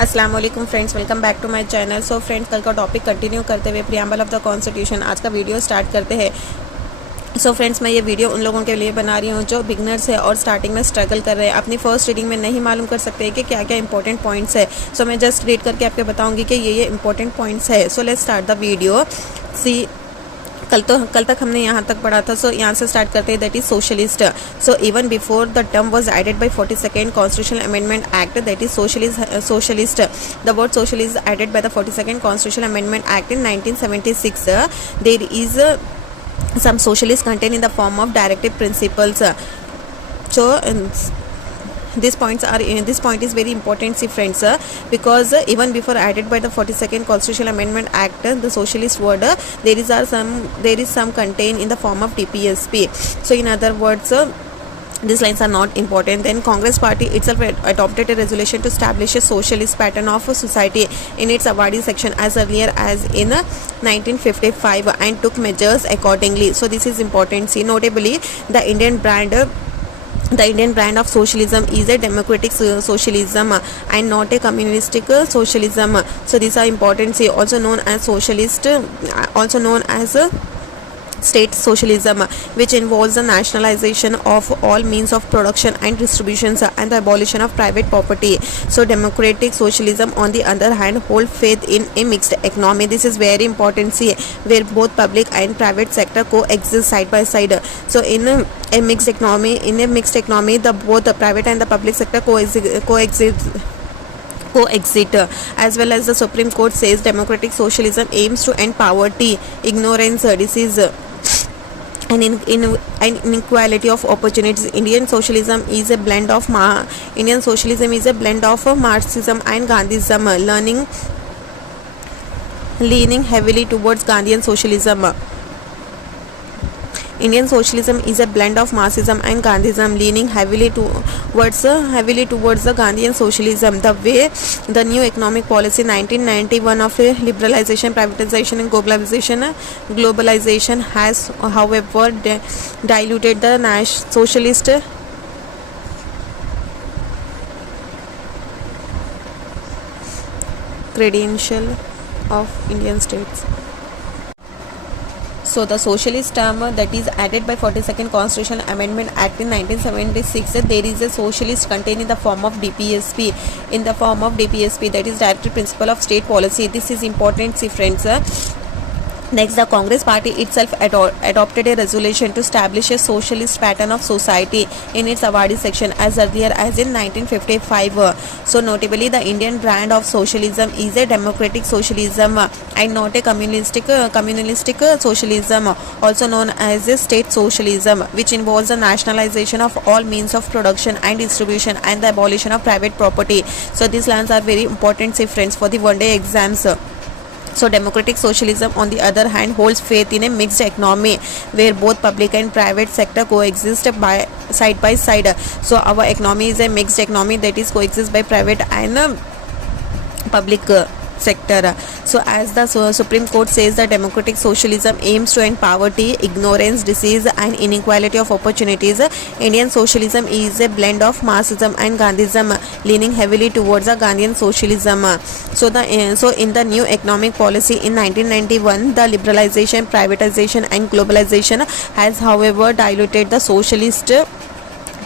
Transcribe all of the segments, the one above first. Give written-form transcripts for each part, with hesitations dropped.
अस्सलाम वालेकुम friends, welcome back to my channel. So friends, कल का टॉपिक कंटिन्यू करते हुए प्रीएम्बल ऑफ द कॉन्स्टिट्यूशन आज का वीडियो स्टार्ट करते हैं। सो फ्रेंड्स, मैं ये वीडियो उन लोगों के लिए बना रही हूँ जो बिगनर्स है और स्टार्टिंग में स्ट्रगल कर रहे हैं, अपनी फर्स्ट रीडिंग में नहीं मालूम कर सकते कि क्या क्या इंपॉर्टेंट पॉइंट्स है। सो मैं जस्ट रीड करके आपको बताऊँगी कि ये इंपॉर्टेंट पॉइंट्स है। So let's start the video. सी कल तक हमने यहाँ तक पढ़ा था। सो यहाँ से स्टार्ट करते हैं, that is socialist. So even before the term was added by 42nd constitutional amendment act, that is socialist. The word social is added by the 42nd constitutional amendment act in 1976. There is some socialist content in the form of directive principles. So this point is very important, see friends, because even before added by the 42nd constitutional amendment act, the socialist word there is some contain in the form of DPSP. So in other words, these lines are not important. Then Congress party itself adopted a resolution to establish a socialist pattern of society in its awardee section as earlier as in 1955 and took measures accordingly. So this is important. See, notably the Indian brand of socialism is a democratic socialism and not a communistic socialism. So these are important. See, also known as socialist, also known as state socialism, which involves the nationalization of all means of production and distribution and the abolition of private property. So democratic socialism on the other hand hold faith in a mixed economy. This is very important, see, where both public and private sector coexist side by side. So in a mixed economy, the both the private and the public sector coexist, as well as the Supreme Court says democratic socialism aims to end poverty, ignorance, disease and inequality of opportunities. Indian socialism is a blend of Marxism and Gandhism, leaning heavily towards Gandhian socialism. Indian socialism is a blend of Marxism and Gandhism, leaning heavily towards the Gandhian socialism. The way the new economic policy 1991 of liberalization, privatization and globalization has, however, diluted the socialist credential of Indian states. So the socialist term that is added by 42nd Constitutional Amendment Act in 1976, there is a socialist contained in the form of DPSP, that is Directive Principle of State Policy. This is important, see friends. Next, the Congress party itself adopted a resolution to establish a socialist pattern of society in its awardee section as earlier as in 1955. So notably, the Indian brand of socialism is a democratic socialism and not a communistic socialism, also known as a state socialism, which involves the nationalization of all means of production and distribution and the abolition of private property. So these lines are very important, say friends, for the one-day exams. So democratic socialism on the other hand holds faith in a mixed economy where both public and private sector coexist side by side. So our economy is a mixed economy, that is coexist by private and public sector. So as the Supreme Court says, the democratic socialism aims to end poverty, ignorance, disease and inequality of opportunities. Indian socialism is a blend of Marxism and Gandhism, leaning heavily towards the Gandhian socialism. So in the new economic policy in 1991, the liberalization, privatization and globalization has, however, diluted the socialist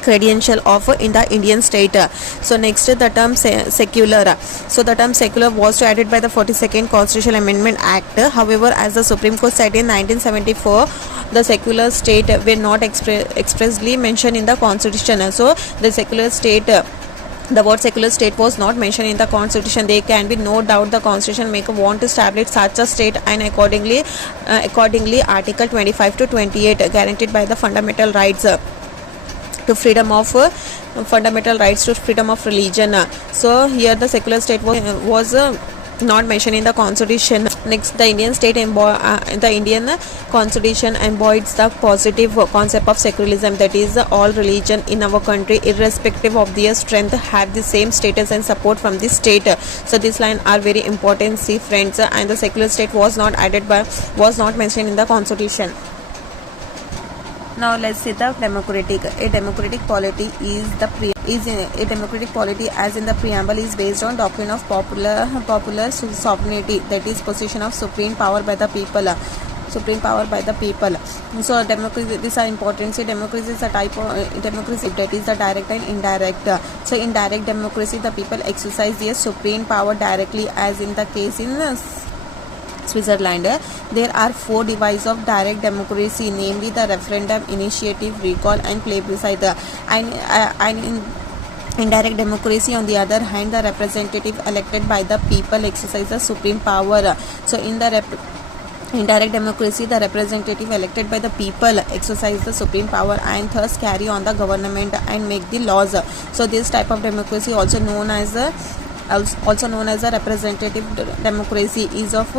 credential of in the Indian state. So next, the term secular. So the term secular was added by the 42nd Constitutional Amendment Act. However, as the Supreme Court said in 1974, the secular state were not expressly mentioned in the Constitution. So the secular state, the word secular state was not mentioned in the Constitution. There can be no doubt the Constitution maker want to establish such a state, and accordingly Article 25 to 28 guaranteed by the fundamental rights to freedom of religion. So here the secular state was not mentioned in the Constitution. Next, the Indian Constitution embodies the positive concept of secularism, that is all religion in our country, irrespective of their strength, have the same status and support from the state. So this line are very important, see friends, and the secular state was not mentioned in the Constitution. Now let's see the democratic. A democratic polity a democratic polity, as in the preamble, is based on doctrine of popular sovereignty, that is possession of supreme power by the people. Supreme power by the people. So democracy, these are important. So democracy is a type of democracy that is the direct and indirect. So in direct democracy, the people exercise their supreme power directly, as in the case in Switzerland. There are 4 devices of direct democracy, namely the referendum, initiative, recall, and plebiscite. And in indirect democracy, on the other hand, the representative elected by the people exercise the supreme power. So in the indirect democracy, the representative elected by the people exercise the supreme power and thus carry on the government and make the laws. So this type of democracy, also known as a representative democracy, is of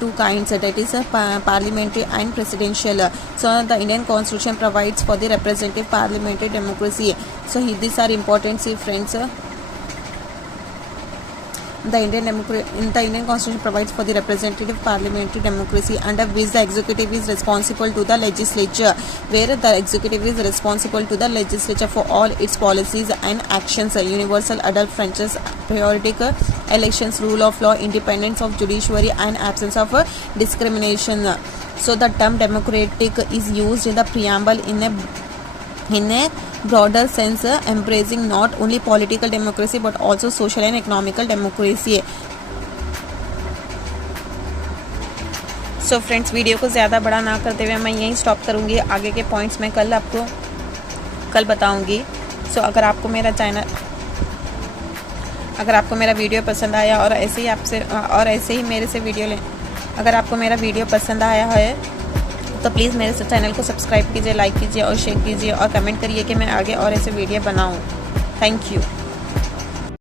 2 kinds, that is parliamentary and presidential. So the Indian constitution provides for the representative parliamentary democracy. So these are important. See friends, the Indian constitution provides for the representative parliamentary democracy, under which the executive is responsible to the legislature, where the executive is responsible to the legislature for all its policies and actions, universal adult franchise, periodic elections, rule of law, independence of judiciary, and absence of discrimination. So the term democratic is used in the preamble in a broader sense, embracing not only political democracy but also social and economical democracy. So friends, video को ज़्यादा बड़ा ना करते हुए मैं यहीं stop करूँगी. आगे के पॉइंट्स मैं कल बताऊँगी. सो अगर आपको मेरा वीडियो पसंद आया और ऐसे ही मेरे से अगर आपको मेरा वीडियो पसंद आया है तो प्लीज़ मेरे चैनल को सब्सक्राइब कीजिए, लाइक कीजिए और शेयर कीजिए और कमेंट करिए कि मैं आगे और ऐसे वीडियो बनाऊँ. Thank you.